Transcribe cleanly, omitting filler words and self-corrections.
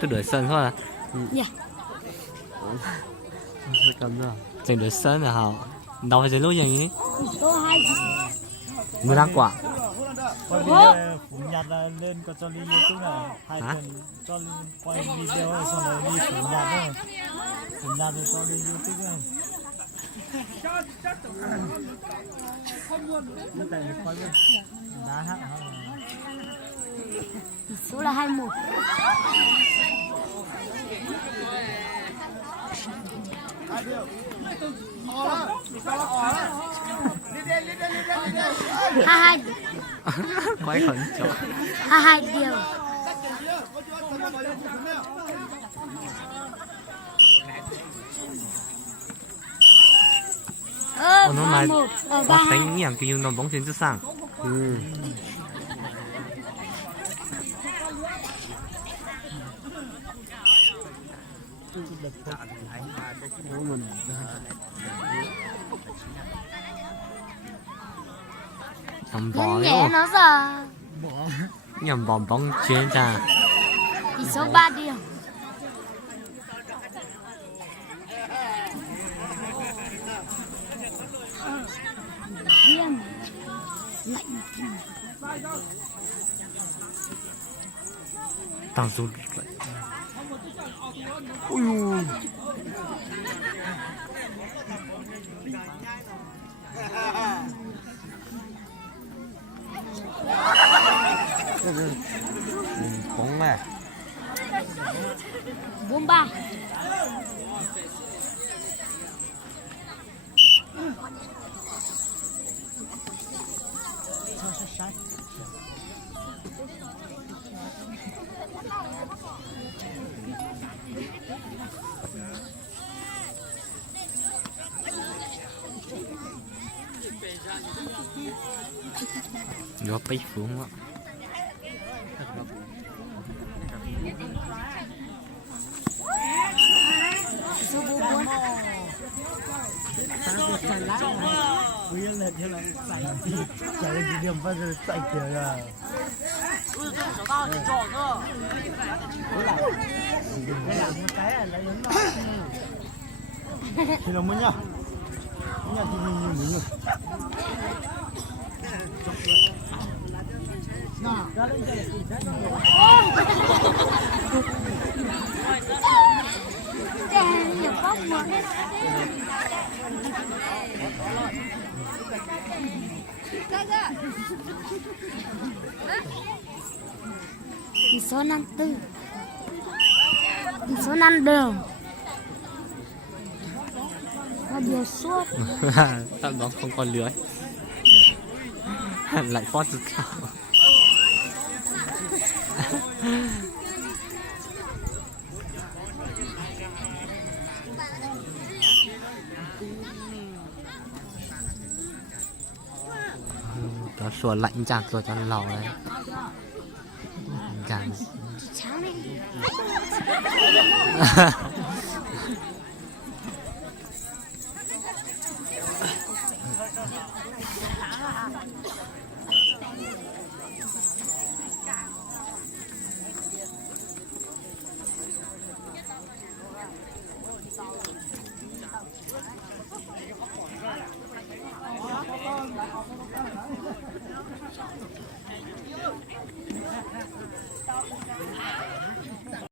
Tôi đuổi sân thôi à? Dạ. Cầm nữa. Chẳng đuổi sân là hảo. Đau hay lúc gì? Số 2. 10 năm quả. Quay video phủ nhặt lên có cho đi YouTube này. Hai tuần cho quay video rồi xong rồi đi phủ nhặt nữa. Phủ nhặt rồi cho đi YouTube này. Nó tại vì quay bên đá hát hả? Số là 21. Hai Quay khẩn chỗ. hai điều. Nó mà 1 ở我 3. 等一样就用到龙泉之上。nhầm bò Nhẹ đấy nó giờ. nhầm bò bóng chuyên ra. Tỷ số 3 điều. Điên. Lạnh. Tăng số lại. Ui ui. Bóng này 43. gió bay xuống đó. Số 44. Bây giờ là thế là chạy đi điểm bao giờ chạy kiểu là thì là mới nhá thì mình Tỷ số 54. Tỷ số 5 đều. Có điều suốt. Sao bóng không còn lưới. Lại phót rất cao. Nó sủa lạnh chặt rồi cho lò đấy. Càng Cháo này.